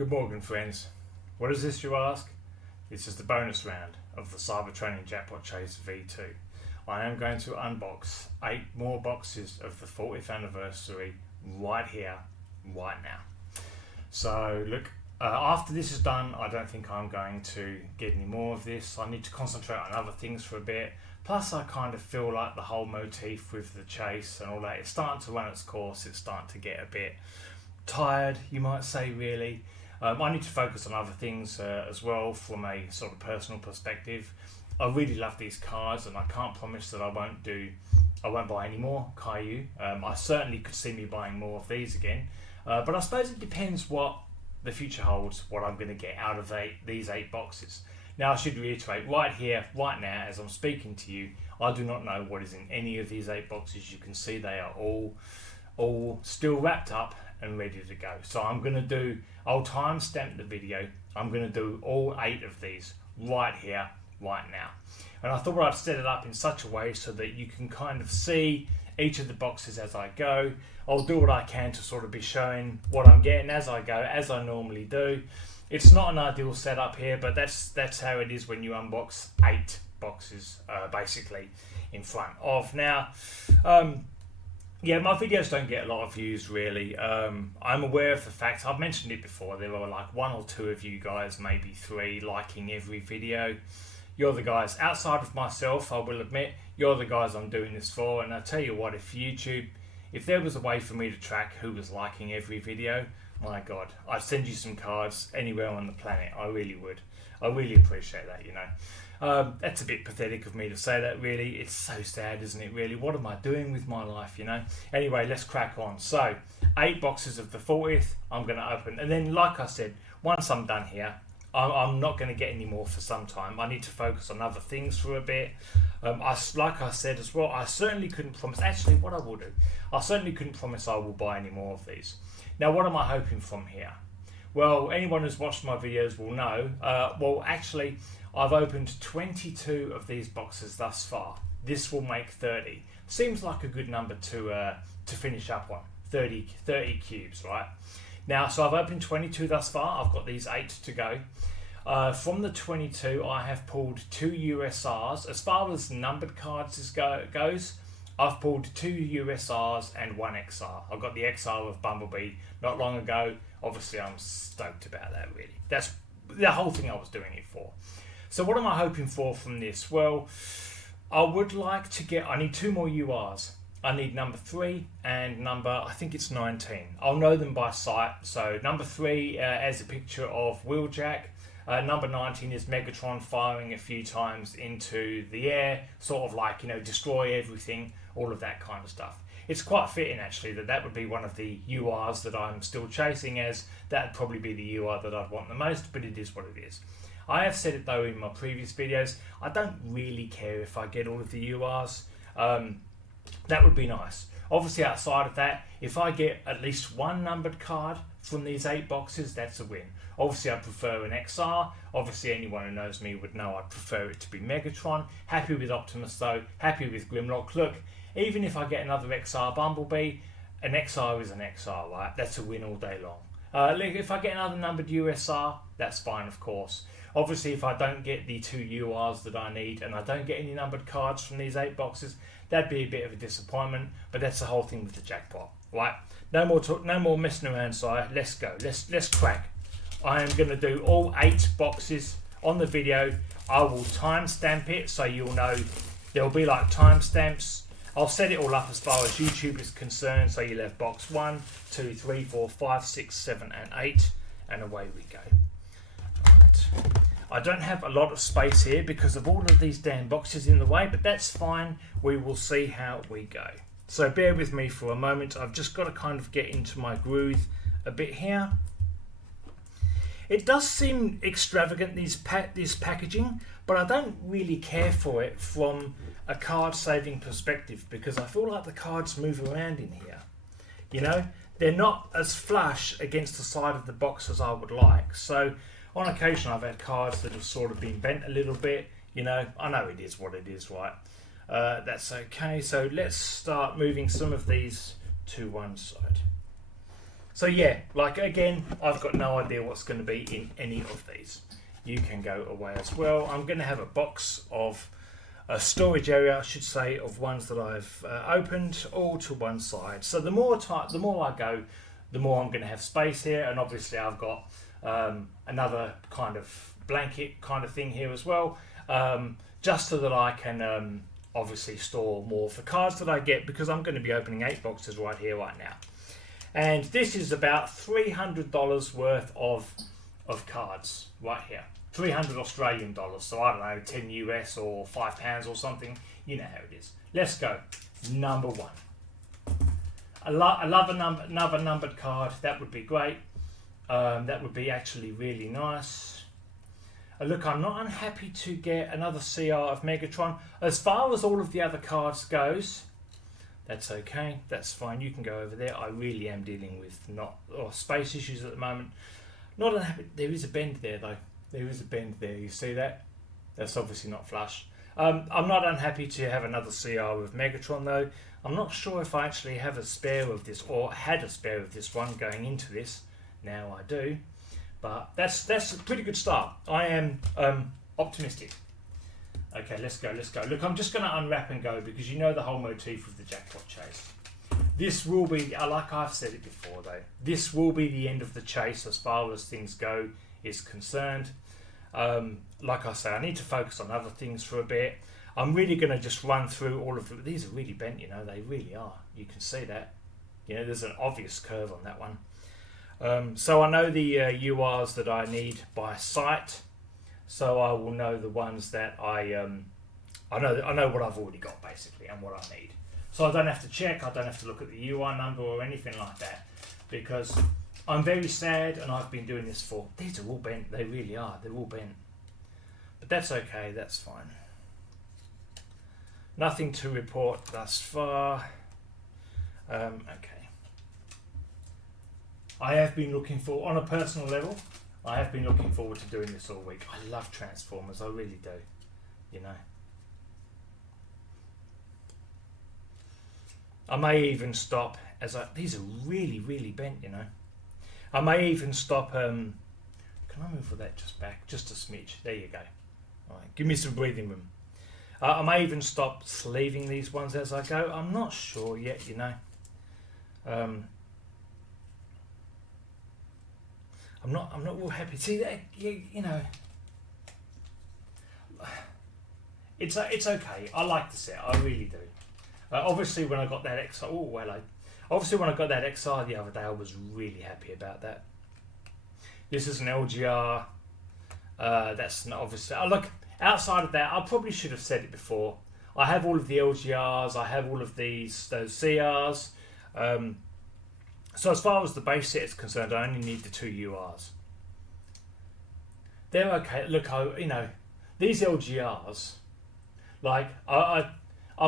Good morning, friends. What is this, you ask? This is the bonus round of the Cybertronian Jackpot Chase V2. I am going to unbox 8 more boxes of the 40th anniversary right here, right now. So look, after this is done, I don't think I'm going to get any more of this. I need to concentrate on other things for a bit. Plus I kind of feel like the whole motif with the chase and all that, it's starting to run its course. It's starting to get a bit tired, you might say, really. I need to focus on other things as well from a sort of personal perspective. I really love these cards, and I can't promise that I won't buy any more Kayou. I certainly could see me buying more of these again, but I suppose it depends what the future holds, what I'm going to get out of these 8 boxes. Now I should reiterate right here, right now, as I'm speaking to you, I do not know what is in any of these 8 boxes. You can see they are all still wrapped up and ready to go. So I'll timestamp the video. I'm going to do all 8 of these right here, right now. And I thought I'd set it up in such a way so that you can kind of see each of the boxes as I go. I'll do what I can to sort of be showing what I'm getting as I go, as I normally do. It's not an ideal setup here, but that's how it is when you unbox 8 boxes basically in front of. Now, yeah, my videos don't get a lot of views really. I'm aware of the fact, I've mentioned it before, there are like 1 or 2 of you guys, maybe 3, liking every video. You're the guys, outside of myself, I will admit, you're the guys I'm doing this for. And I tell you what, if there was a way for me to track who was liking every video, my God, I'd send you some cards anywhere on the planet. I really would. I really appreciate that, you know. That's a bit pathetic of me to say that, really. It's so sad, isn't it, really? What am I doing with my life, you know? Anyway, let's crack on. So, 8 boxes of the 40th I'm going to open. And then, like I said, once I'm done here, I'm not going to get any more for some time. I need to focus on other things for a bit. Like I said as well, I certainly couldn't promise, actually what I will do, I certainly couldn't promise I will buy any more of these. Now, what am I hoping from here? Well, anyone who's watched my videos will know, well actually, I've opened 22 of these boxes thus far. This will make 30. Seems like a good number to finish up on, 30 cubes, right? Now, so I've opened 22 thus far. I've got these 8 to go. From the 22, I have pulled 2 USRs. As far as numbered cards goes, I've pulled 2 USRs and 1 XR. I got the XR of Bumblebee not long ago. Obviously, I'm stoked about that, really. That's the whole thing I was doing it for. So what am I hoping for from this? Well, I would like to get, I need 2 more URs. I need number 3 and number, I think it's 19. I'll know them by sight. So number 3 as a picture of Wheeljack. Number 19 is Megatron firing a few times into the air, sort of like, you know, destroy everything, all of that kind of stuff. It's quite fitting, actually, that would be one of the URs that I'm still chasing, as that'd probably be the UR that I'd want the most, but it is what it is. I have said it, though, in my previous videos, I don't really care if I get all of the URs. That would be nice. Obviously, outside of that, if I get at least 1 numbered card from these 8 boxes, that's a win. Obviously, I prefer an XR. Obviously, anyone who knows me would know I prefer it to be Megatron. Happy with Optimus, though. Happy with Grimlock. Look, even if I get another XR Bumblebee, an XR is an XR, right? That's a win all day long. Look, if I get another numbered USR, that's fine, of course. Obviously, if I don't get the 2 URs that I need and I don't get any numbered cards from these 8 boxes, that'd be a bit of a disappointment, but that's the whole thing with the jackpot, right? No more talk, no more messing around, sire. Let's go. Let's crack. I am going to do all 8 boxes on the video. I will timestamp it so you'll know. There'll be like timestamps. I'll set it all up as far as YouTube is concerned, so you'll have box 1, 2, 3, 4, 5, 6, 7, and 8, and away we go. Right. I don't have a lot of space here because of all of these damn boxes in the way, but that's fine. We will see how we go. So bear with me for a moment. I've just got to kind of get into my groove a bit here. It does seem extravagant, this packaging, but I don't really care for it from a card saving perspective because I feel like the cards move around in here. You know, they're not as flush against the side of the box as I would like. So on occasion I've had cards that have sort of been bent a little bit. You know, I know it is what it is, right? That's okay. So let's start moving some of these to one side. So yeah, like again, I've got no idea what's going to be in any of these. You can go away as well. I'm going to have a box of a storage area, I should say, of ones that I've opened all to one side. So the more I go, the more I'm going to have space here. And obviously I've got another kind of blanket kind of thing here as well, just so that I can obviously store more of the cards that I get, because I'm going to be opening 8 boxes right here, right now. And this is about $300 worth of cards right here. 300 Australian dollars, so I don't know, 10 US or £5 or something. You know how it is. Let's go. Number 1. I love another numbered card. That would be great. That would be actually really nice. Look, I'm not unhappy to get another CR of Megatron. As far as all of the other cards goes, that's okay. That's fine. You can go over there. I really am dealing with space issues at the moment. Not unhappy. There is a bend there, though. There is a bend there. You see that? That's obviously not flush. I'm not unhappy to have another CR with Megatron, though. I'm not sure if I actually have a spare of this, or had a spare of this one going into this. Now I do. But that's a pretty good start. I am optimistic. Okay, let's go. Look, I'm just going to unwrap and go, because you know the whole motif of the Jackpot Chase. This will be, like I've said it before though, this will be the end of the chase as far as things go is concerned. Like I say, I need to focus on other things for a bit. I'm really going to just run through all of them. These are really bent, you know, they really are. You can see that. You know, there's an obvious curve on that one. So I know the URs that I need by sight. So I will know the ones that I know what I've already got basically and what I need. So I don't have to check, I don't have to look at the UI number or anything like that, because I'm very sad, and I've been doing this for, these are all bent, they really are, they're all bent. But that's okay, that's fine. Nothing to report thus far. Okay. I have been looking for, on a personal level, I have been looking forward to doing this all week. I love Transformers, I really do, you know. I may even stop, these are really, really bent, you know. I may even stop, can I move that just back, just a smidge, there you go. All right, give me some breathing room. I may even stop sleeving these ones as I go, I'm not sure yet, you know. I'm not real happy. See that, you know, it's okay. I like the set, I really do. Obviously, when I got that XR, oh hello. Obviously, when I got that XR the other day, I was really happy about that. This is an LGR. That's not obviously. Look, outside of that, I probably should have said it before. I have all of the LGRs. I have all of those CRs. So as far as the base set is concerned, I only need the 2 URs. They're okay. Look, you know, these LGRs, like I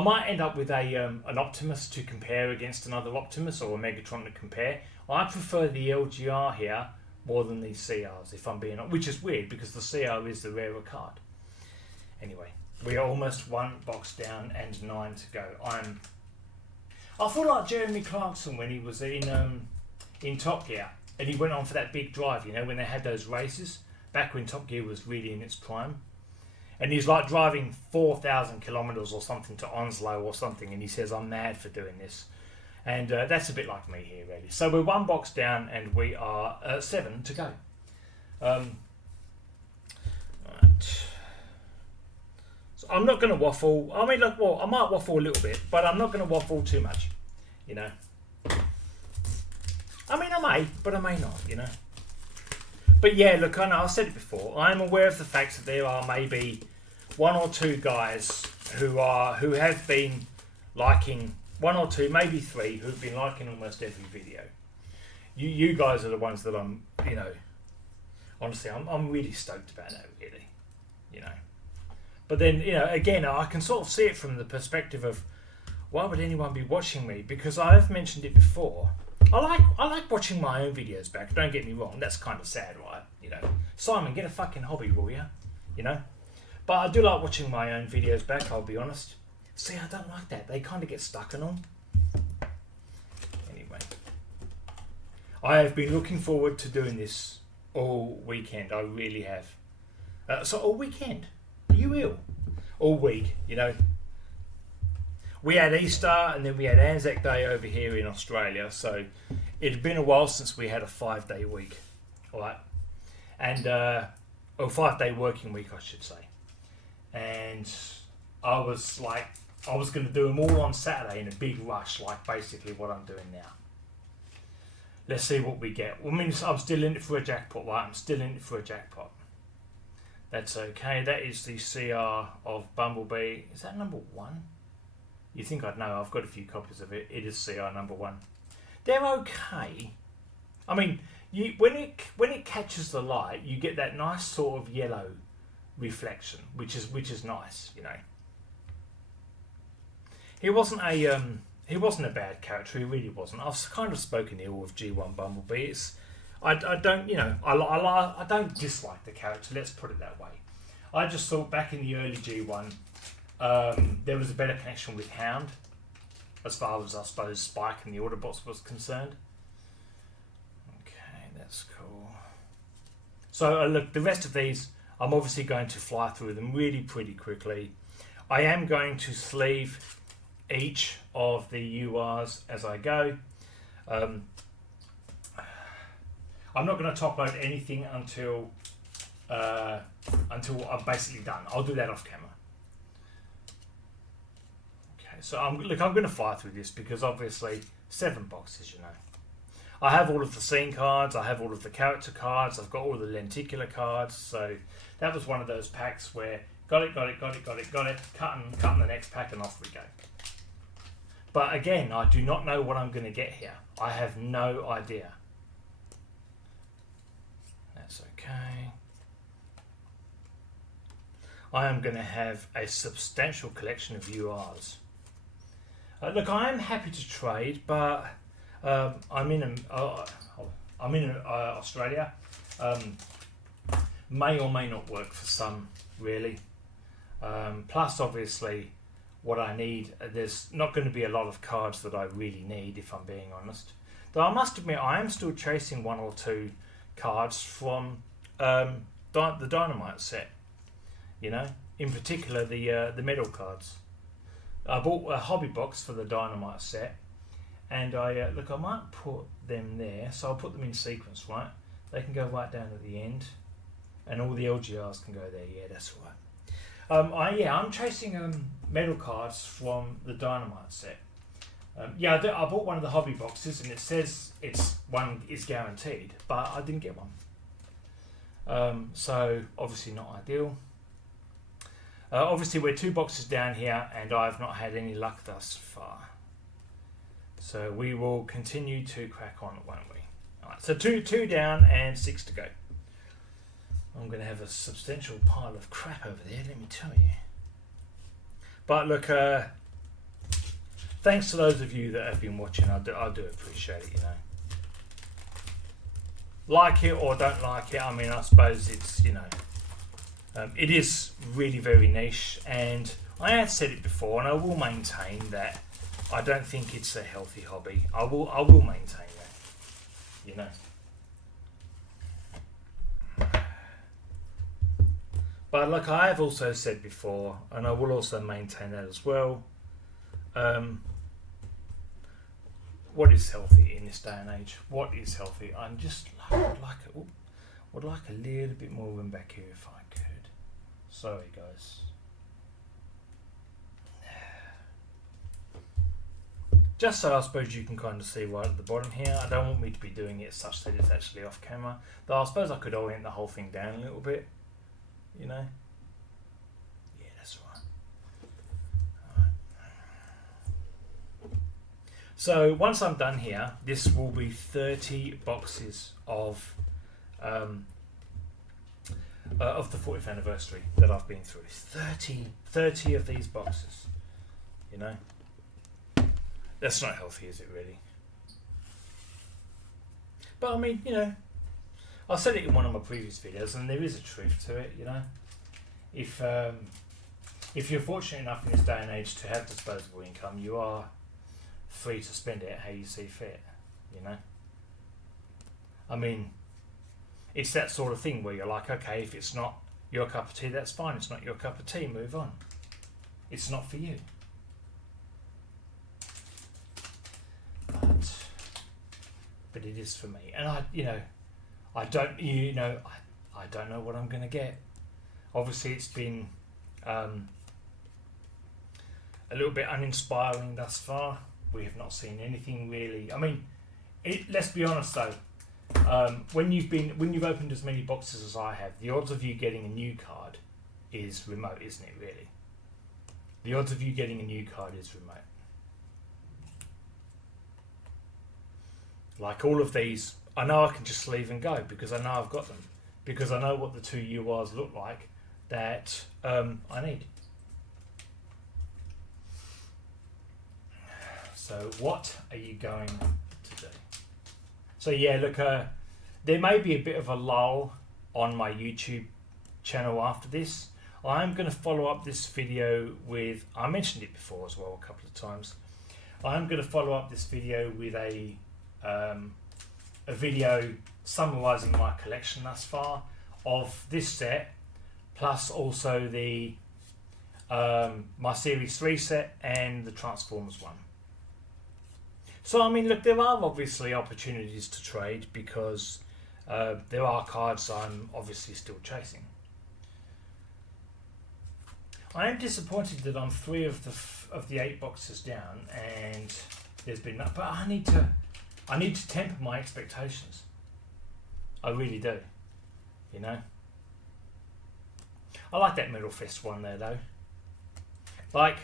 might end up with an Optimus to compare against another Optimus, or a Megatron to compare. I prefer the LGR here more than these CRs, if I'm being honest, which is weird because the CR is the rarer card. Anyway, we are almost 1 box down and 9 to go. I feel like Jeremy Clarkson when he was in Top Gear, and he went on for that big drive, you know, when they had those races, back when Top Gear was really in its prime. And he's like driving 4,000 kilometres or something to Onslow or something, and he says, I'm mad for doing this. And that's a bit like me here, really. So we're 1 box down, and we are 7 to go. Right. So I'm not going to waffle. I mean, look, well, I might waffle a little bit, but I'm not going to waffle too much, you know. I mean, I may, but I may not, you know. But yeah, look, I know, I've said it before. I'm aware of the fact that there are maybe 1 or 2 guys who have been liking, 1 or 2, maybe 3, who've been liking almost every video. You guys are the ones that I'm, you know, honestly, I'm really stoked about that, really, you know. But then, you know, again, I can sort of see it from the perspective of, why would anyone be watching me? Because I've mentioned it before. I like watching my own videos back, don't get me wrong, that's kind of sad, right? You know, Simon, get a fucking hobby, will ya? You know? But I do like watching my own videos back, I'll be honest. See, I don't like that, they kind of get stuck and all. Anyway. I have been looking forward to doing this all weekend. I really have. So all weekend. Are you ill? All week, you know. We had Easter and then we had Anzac Day over here in Australia. So it had been a while since we had a 5-day week. All right. And, or 5-day working week, I should say. And I was going to do them all on Saturday in a big rush, like basically what I'm doing now. Let's see what we get. Well, I mean, I'm still in it for a jackpot, right? I'm still in it for a jackpot. That's okay. That is the CR of Bumblebee. Is that number 1? You think I'd know. I've got a few copies of it. It is CR number 1. They're okay. I mean, when it catches the light, you get that nice sort of yellow reflection, which is nice, you know. He wasn't a bad character. He really wasn't. I've kind of spoken ill of G1 Bumblebee. I don't, you know, I don't dislike the character. Let's put it that way. I just thought back in the early G1, there was a better connection with Hound, as far as I suppose Spike and the Autobots was concerned. Okay, that's cool. So look, the rest of these, I'm obviously going to fly through them really pretty quickly. I am going to sleeve each of the URs as I go. I'm not going to top load anything until I'm basically done. I'll do that off camera. Okay, so I'm going to fly through this because obviously 7 boxes, you know. I have all of the scene cards, I have all of the character cards, I've got all of the lenticular cards, so that was one of those packs where got it, cutting the next pack and off we go. But again, I do not know what I'm going to get here. I have no idea. That's okay. I am going to have a substantial collection of URs. Look, I am happy to trade, but I'm in Australia. May or may not work for some, really. Plus, obviously, what I need, there's not going to be a lot of cards that I really need, if I'm being honest. Though I must admit, I am still chasing 1 or 2 cards from the Dynamite set. You know, in particular the metal cards. I bought a hobby box for the Dynamite set, and I might put them there, so I'll put them in sequence, right? They can go right down at the end, and all the LGRs can go there. Yeah, that's right. I'm chasing metal cards from the Dynamite set. I bought one of the hobby boxes, and it says one is guaranteed, but I didn't get one. So obviously not ideal. Obviously we're 2 boxes down here, and I've not had any luck thus far. So we will continue to crack on, won't we? Alright, so two down and 6 to go. I'm going to have a substantial pile of crap over there, let me tell you. But look, thanks to those of you that have been watching. I do appreciate it, you know. Like it or don't like it, I mean, I suppose it's, you know, it is really very niche, and I have said it before, and I will maintain that I don't think it's a healthy hobby. I will maintain that, you know. But like I have also said before, and I will also maintain that as well, what is healthy in this day and age? What is healthy? I'm just would like a little bit more room back here if I could. Sorry, guys. Just so I suppose you can kind of see right at the bottom here. I don't want me to be doing it such that it's actually off camera. Though I suppose I could orient the whole thing down a little bit. You know? Yeah, that's right. Alright. So once I'm done here, this will be 30 boxes of the 40th anniversary that I've been through. 30 of these boxes. You know? That's not healthy, is it really? But I mean, you know, I said it in one of my previous videos, and there is a truth to it, you know. If you're fortunate enough in this day and age to have disposable income, you are free to spend it how you see fit, you know. I mean, it's that sort of thing where you're like, okay, if it's not your cup of tea, that's fine. It's not your cup of tea, move on. It's not for you. But it is for me. And I don't know what I'm going to get. Obviously, it's been a little bit uninspiring thus far. We have not seen anything really. I mean, let's be honest though. When you've opened as many boxes as I have, the odds of you getting a new card is remote, isn't it? Really, the odds of you getting a new card is remote. Like all of these, I know I can just leave and go because I know I've got them, because I know what the two URs look like that I need. So what are you going to do? So yeah, look, there may be a bit of a lull on my YouTube channel after this. I'm going to follow up this video with, I mentioned it before as well a couple of times. I'm going to follow up this video with a video summarising my collection thus far of this set, plus also the my Series 3 set and the Transformers one. So I mean, look, there are obviously opportunities to trade because there are cards I'm obviously still chasing. I am disappointed that I'm 3 of the 8 boxes down and there's been that, but I need to temper my expectations. I really do. You know? I like that Metal Fest one there though. Like,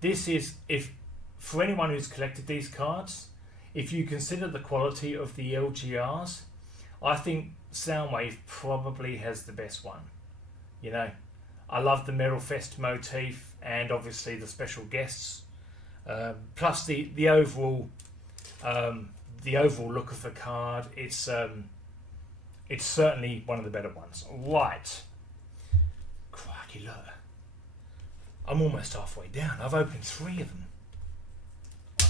this is, if for anyone who's collected these cards, if you consider the quality of the LGRs, I think Soundwave probably has the best one. You know, I love the Metal Fest motif and obviously the special guests, plus the overall look of the card. It's certainly one of the better ones. Right, crikey, look, I'm almost halfway down. I've opened 3 of them.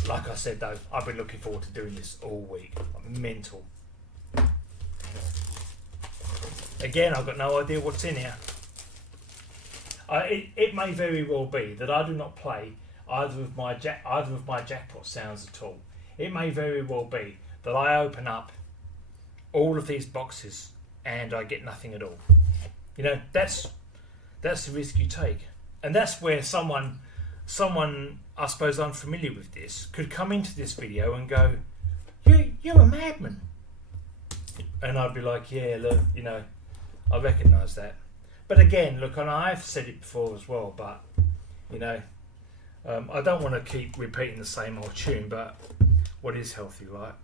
Like I said though, I've been looking forward to doing this all week. I'm mental. Again, I've got no idea what's in here. It may very well be that I do not play either of my jackpot sounds at all. It may very well be that I open up all of these boxes and I get nothing at all. You know, that's the risk you take, and that's where someone I suppose unfamiliar with this could come into this video and go, "You're a madman," and I'd be like, "Yeah, look, you know, I recognise that." But again, look, and I've said it before as well, but you know, I don't want to keep repeating the same old tune, but what is healthy, right?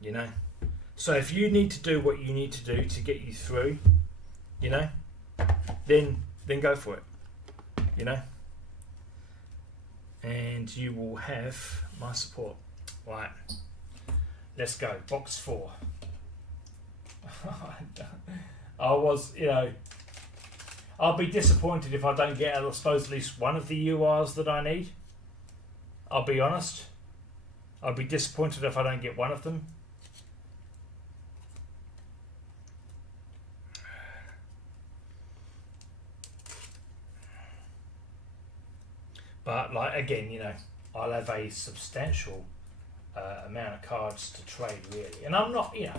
You know? So if you need to do what you need to do to get you through, you know, then go for it, you know? And you will have my support. Right, let's go. Box 4. I was, you know, I'll be disappointed if I don't get, I suppose, at least one of the URs that I need. I'll be honest. I'll be disappointed if I don't get one of them. But like again, you know, I'll have a substantial amount of cards to trade really, and I'm not, you know,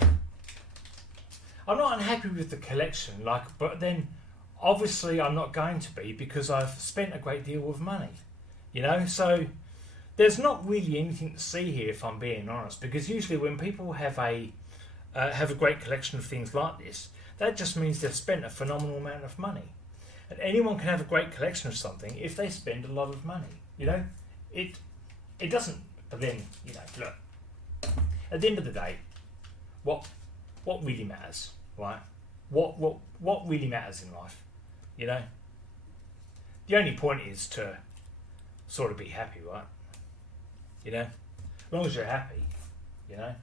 I'm not unhappy with the collection. Like, but then obviously I'm not going to be because I've spent a great deal of money, you know. So there's not really anything to see here, if I'm being honest. Because usually when people have a great collection of things like this, that just means they've spent a phenomenal amount of money. And anyone can have a great collection of something if they spend a lot of money. You know, it doesn't. But then, you know, look. At the end of the day, what really matters, right? What really matters in life, you know? The only point is to sort of be happy, right? You know, as long as you're happy, you know,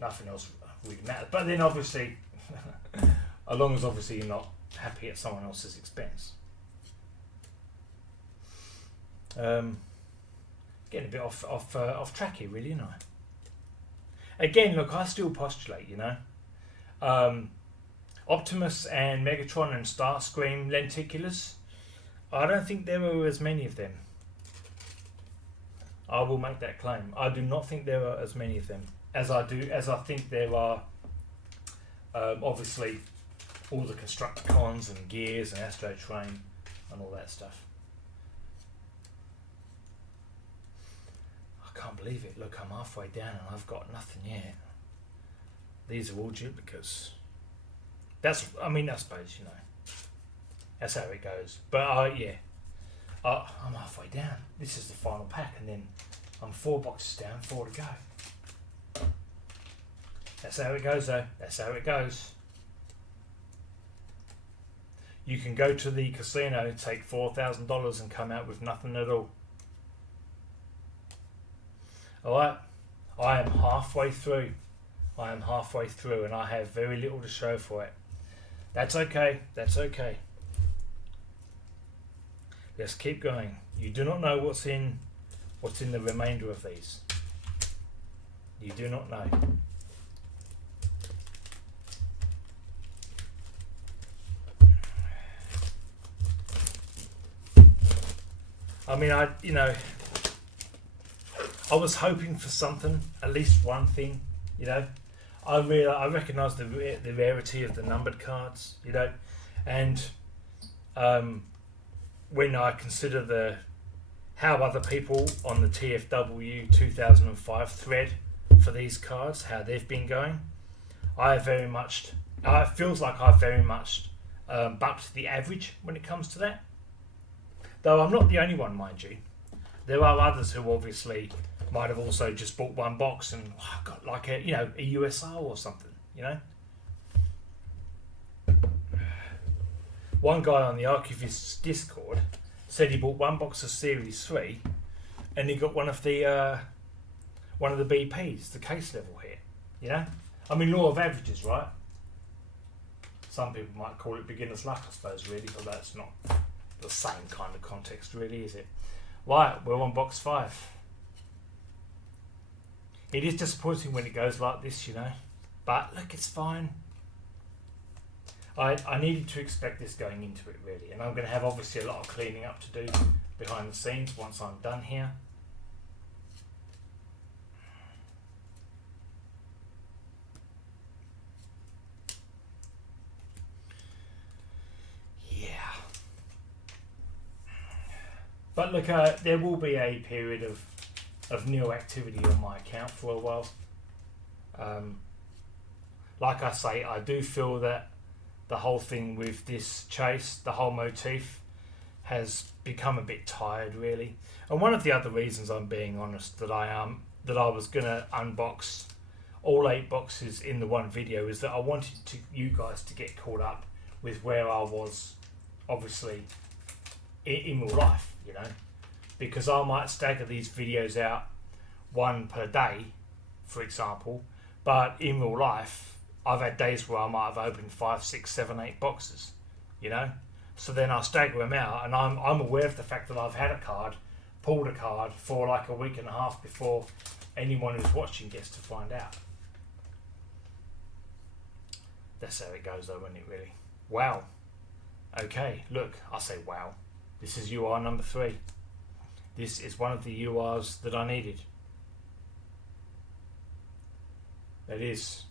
nothing else really matters. But then obviously, as long as obviously you're not happy at someone else's expense. Getting a bit off track here, really, aren't I? again, look, I still postulate, you know. Optimus and Megatron and Starscream lenticulars, I don't think there are as many of them. I will make that claim. I do not think there are as many of them as I think there are. Obviously, all the Constructicons and Gears and Astro Train and all that stuff. I can't believe it. Look, I'm halfway down and I've got nothing yet. These are all duplicates. I suppose, you know, that's how it goes. But yeah, I'm halfway down. This is the final pack, and then I'm 4 boxes down, 4 to go. That's how it goes, though. That's how it goes. You can go to the casino, take $4,000 and come out with nothing at all. Alright, I am halfway through. And I have very little to show for it. That's okay. Let's keep going. You do not know what's in the remainder of these. You do not know. I mean, I was hoping for something, at least one thing, you know. I recognise the rarity of the numbered cards, you know, and when I consider how other people on the TFW 2005 thread for these cards, how they've been going, it feels like I've very much bucked the average when it comes to that. Though I'm not the only one, mind you. There are others who obviously might have also just bought one box and got like a USR or something, you know. One guy on the Archivist's Discord said he bought one box of Series 3 and he got one of the BPs, the case level here, you know. I mean, law of averages, right? Some people might call it beginner's luck, I suppose, really, but that's not the same kind of context, really, is it? Right, we're on box 5. It is disappointing when it goes like this, you know, but look, it's fine. I needed to expect this going into it, really, and I'm going to have obviously a lot of cleaning up to do behind the scenes once I'm done here. Yeah. But look, there will be a period of nil activity on my account for a while. Like I say, I do feel that the whole thing with this chase, the whole motif, has become a bit tired, really. And one of the other reasons, I'm being honest, that I was gonna unbox all 8 boxes in the one video is that I wanted you guys to get caught up with where I was, obviously, in real life, you know. Because I might stagger these videos out 1 per day, for example, but in real life I've had days where I might have opened 5, 6, 7, 8 boxes, you know. So then I'll stagger them out, and I'm aware of the fact that I've had pulled a card for like a week and a half before anyone who's watching gets to find out. That's how it goes, though, isn't it, really? Wow. Okay, look, I say wow. This is UR number 3. This is one of the URs that I needed. That is.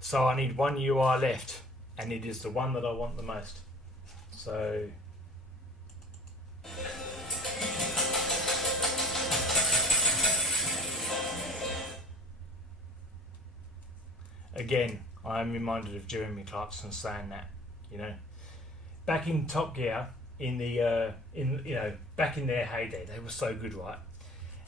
So I need one UR left, and it is the one that I want the most. So again, I am reminded of Jeremy Clarkson saying that, you know, back in Top Gear, back in their heyday, they were so good, right?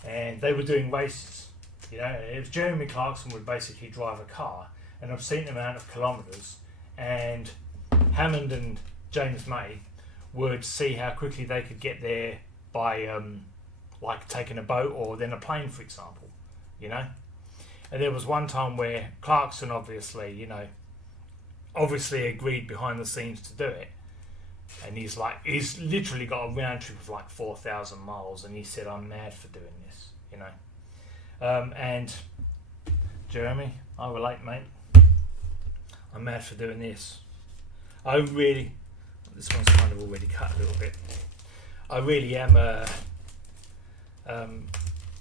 And they were doing races, you know. It was Jeremy Clarkson would basically drive a car an obscene amount of kilometres, and Hammond and James May would see how quickly they could get there by like taking a boat or then a plane, for example, you know. And there was one time where Clarkson obviously agreed behind the scenes to do it, and he's literally got a round trip of like 4,000 miles, and he said, I'm mad for doing this, you know. And Jeremy, I relate, mate. I'm mad for doing this. This one's kind of already cut a little bit. I really am.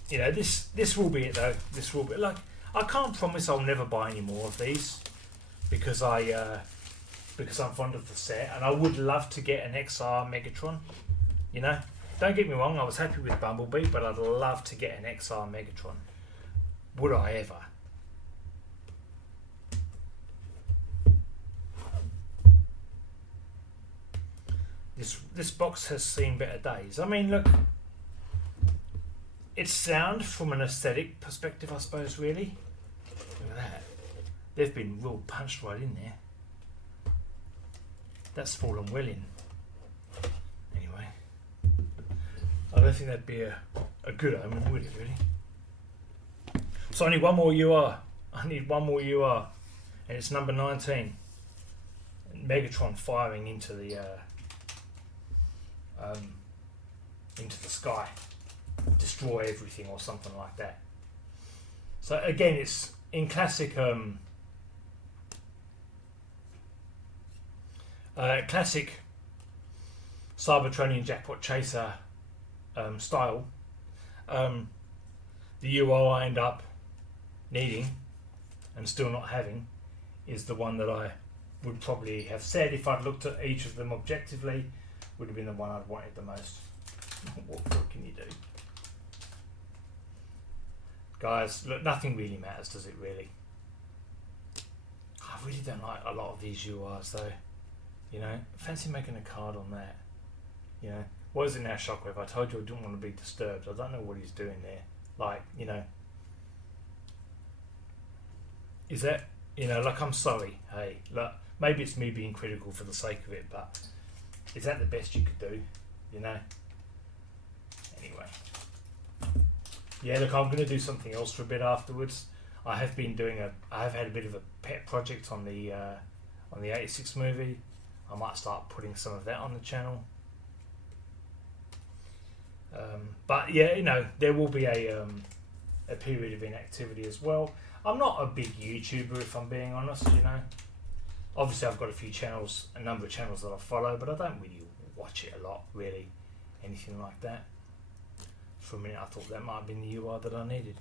This will be it though. This will be like. I can't promise I'll never buy any more of these because I'm fond of the set, and I would love to get an XR Megatron. You know, don't get me wrong. I was happy with Bumblebee, but I'd love to get an XR Megatron. Would I ever? This box has seen better days. I mean, look, it's sound from an aesthetic perspective, I suppose, really. Look at that. They've been real punched right in there. That's fallen well in. Anyway, I don't think that'd be a good omen, would it, really? So I need one more UR. And it's number 19. Megatron firing into the sky, destroy everything or something like that. So again, it's in classic Cybertronian Jackpot Chaser style. The UO I end up needing and still not having is the one that I would probably have said if I'd looked at each of them objectively would have been the one I'd wanted the most. What can you do? Guys, look, nothing really matters, does it really? I really don't like a lot of these URs though. You know, fancy making a card on that. You know, what is it now, Shockwave? I told you I didn't want to be disturbed. I don't know what he's doing there. Like, you know, is that, you know, like, I'm sorry. Hey, look, maybe it's me being critical for the sake of it, but is that the best you could do? You know? Anyway. Yeah, look, I'm going to do something else for a bit afterwards. I have had a bit of a pet project on the 86 movie. I might start putting some of that on the channel. But yeah, you know, there will be a period of inactivity as well. I'm not a big YouTuber, if I'm being honest, you know. Obviously, I've got a number of channels that I follow, but I don't really watch it a lot, really. Anything like that. For a minute, I thought that might have been the UI that I needed.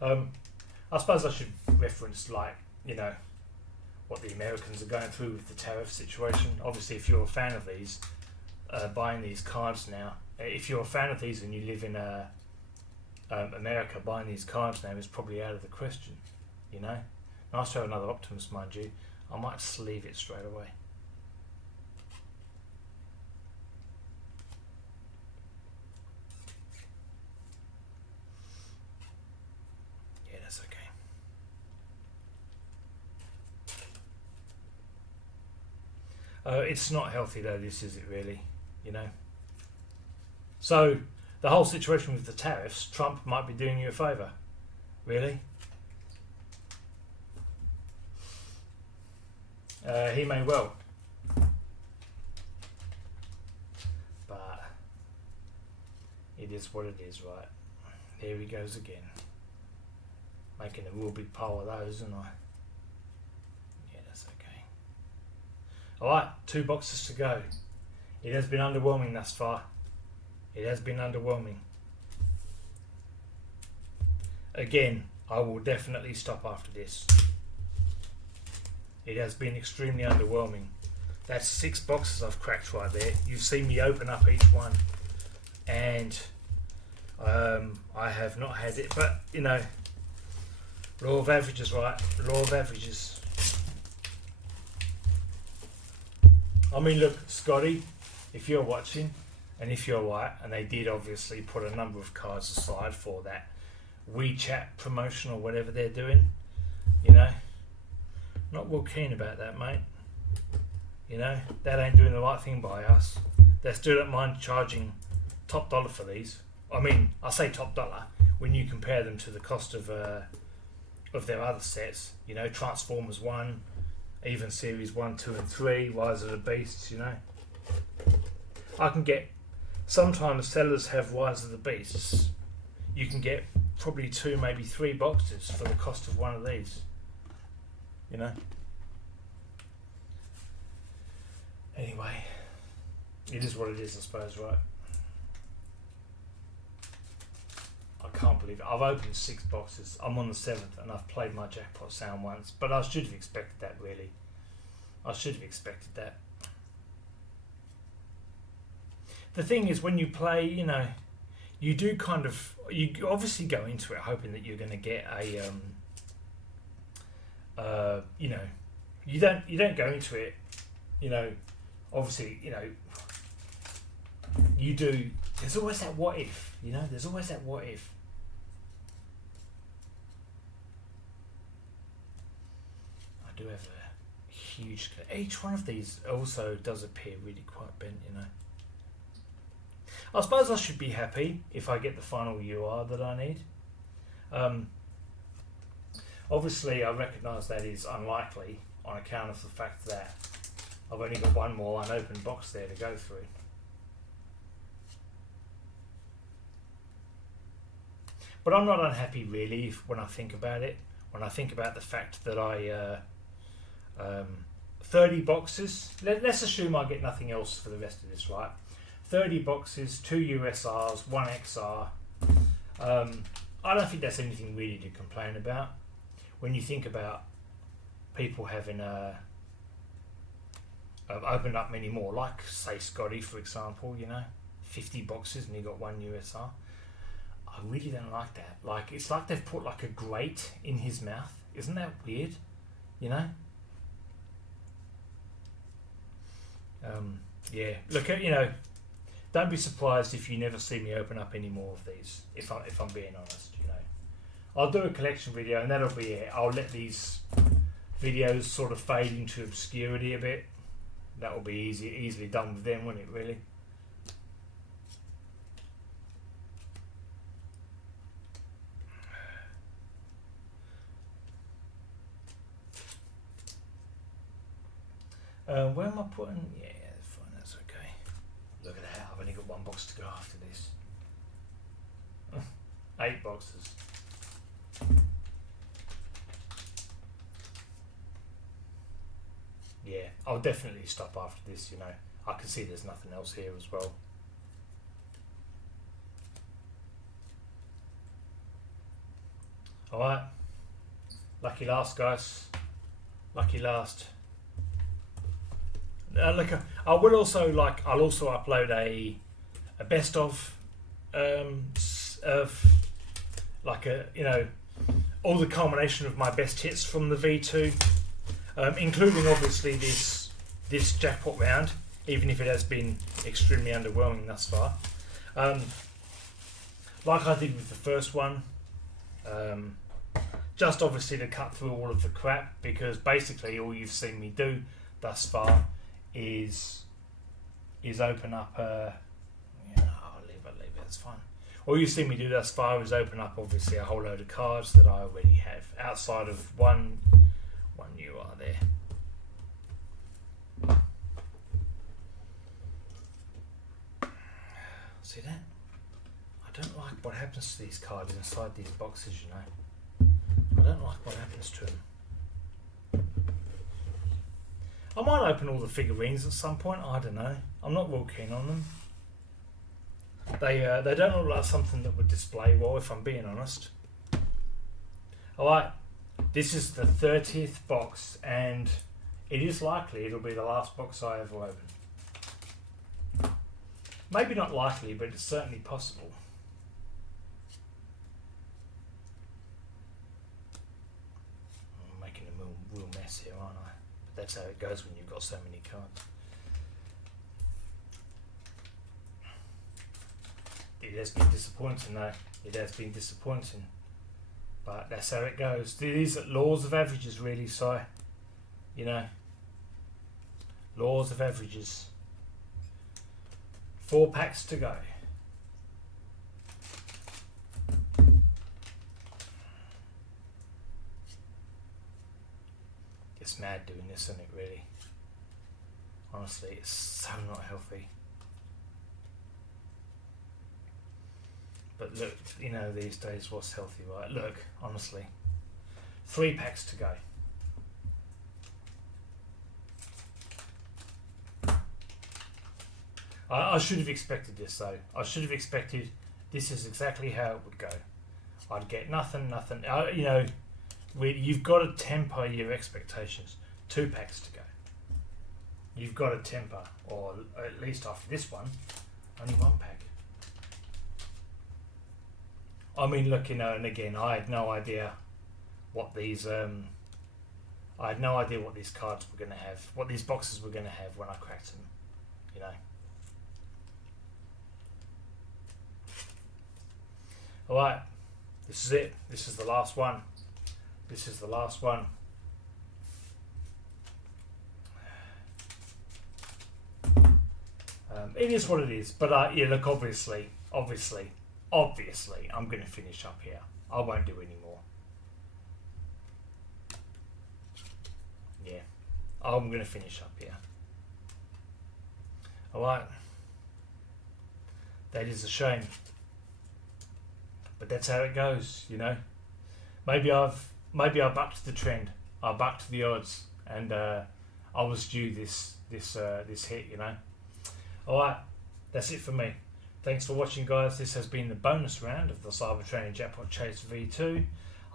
I suppose I should reference, like, you know, what the Americans are going through with the tariff situation. Obviously, if you're a fan of these, buying these cards now, if you're a fan of these and you live in America, buying these cards now is probably out of the question, you know. Nice to have another Optimus, mind you. I might sleeve it straight away. Yeah, that's okay. It's not healthy though, this, is it really? You know? So, the whole situation with the tariffs, Trump might be doing you a favour. Really? He may well. But it is what it is, right? There he goes again. Making a real big pile of those, isn't I? Yeah, that's okay. Alright, 2 boxes to go. It has been underwhelming thus far. It has been underwhelming. Again, I will definitely stop after this. It has been extremely underwhelming. That's 6 boxes I've cracked right there. You've seen me open up each one, and I have not had it. But you know, law of averages, right? Law of averages. I mean, look, Scotty, if you're watching, and if you're right, and they did obviously put a number of cards aside for that WeChat promotion or whatever they're doing, you know. Not real keen about that, mate. You know, that ain't doing the right thing by us. They still don't mind charging top dollar for these. I mean, I say top dollar when you compare them to the cost of their other sets. You know, Transformers 1, even series 1, 2 and 3, Rise of the Beasts, you know. I can get, sometimes sellers have Rise of the Beasts. You can get probably 2, maybe 3 boxes for the cost of one of these, you know. Anyway, it is what it is, I suppose, right? I can't believe it. I've opened 6 boxes. I'm on the 7th and I've played my jackpot sound once, but I should have expected that, really. I should have expected that. The thing is, when you play, you know, you do kind of, you obviously go into it hoping that you're going to get a, you know, you don't go into it, you know, obviously, you know, you do, there's always that what if, you know, there's always that what if. I do have a huge, each one of these also does appear really quite bent, you know. I suppose I should be happy if I get the final UR that I need. Obviously, I recognise that is unlikely on account of the fact that I've only got one more unopened box there to go through. But I'm not unhappy really when I think about it. When I think about the fact that I 30 boxes. Let's assume I get nothing else for the rest of this, right? 30 boxes, 2 USRs, 1 XR. I don't think that's anything really to complain about. When you think about people having opened up many more, like say Scotty, for example, you know, 50 boxes and he got 1 USR. I really don't like that. Like, it's like they've put like a grate in his mouth. Isn't that weird? You know? Yeah. Look at, you know, don't be surprised if you never see me open up any more of these. If I'm being honest, you know, I'll do a collection video and that'll be it. I'll let these videos sort of fade into obscurity a bit. That will be easily done with them, wouldn't it? Really. Where am I putting? Yeah, fine, that's okay. Look at that, I've only got 1 box to go after this. 8 boxes. Yeah, I'll definitely stop after this, you know. I can see there's nothing else here as well. Alright. Lucky last, guys. Lucky last. Look, I will also I'll also upload a best of like a, you know, all the culmination of my best hits from the V2, including obviously this jackpot round, even if it has been extremely underwhelming thus far. Like I did with the first one, just obviously to cut through all of the crap, because basically all you've seen me do thus far is open up yeah, I'll leave it, it's fine. All you've seen me do thus far is open up obviously a whole load of cards that I already have, outside of one UR there. See that? I don't like what happens to these cards inside these boxes, you know. I don't like what happens to them. I might open all the figurines at some point, I don't know. I'm not real keen on them. They don't look like something that would display well, if I'm being honest. Alright, this is the 30th box, and it is likely it'll be the last box I ever open. Maybe not likely, but it's certainly possible. I'm making a real mess here, aren't I? But that's how it goes when you've got so many cards. It has been disappointing though. It has been disappointing. But that's how it goes. These are laws of averages really, Si. You know. Laws of averages. 4 packs to go. Yes, It's mad doing this, isn't it, really? Honestly, it's so not healthy. But look, you know, these days, what's healthy, right? Look, honestly, 3 packs to go. I should have expected this, though. I should have expected this is exactly how it would go. I'd get nothing. You know, you've got to temper your expectations. 2 packs to go. You've got to temper, or at least after this one, only 1 pack. I mean, look, you know, and again, I had no idea what these cards were going to have, what these boxes were going to have when I cracked them, you know. Alright, this is it. This is the last one. This is the last one. It is what it is, but yeah, look, obviously, I'm going to finish up here. I won't do any more. Yeah, I'm going to finish up here. Alright, that is a shame. But that's how it goes, you know. Maybe I bucked the trend. I bucked the odds, and I was due this hit, you know. All right, that's it for me. Thanks for watching, guys. This has been the bonus round of the Cybertronian Jackpot Chase V2.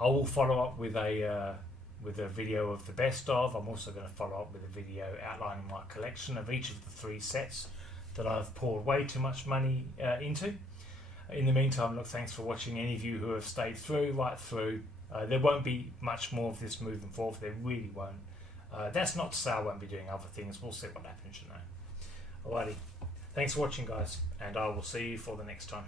I will follow up with a video of the best of. I'm also going to follow up with a video outlining my collection of each of the 3 sets that I've poured way too much money into. In the meantime, look, thanks for watching. Any of you who have stayed right through, there won't be much more of this moving forward. There really won't. That's not to say I won't be doing other things. We'll see what happens, you know. Alrighty. Thanks for watching, guys, and I will see you for the next time.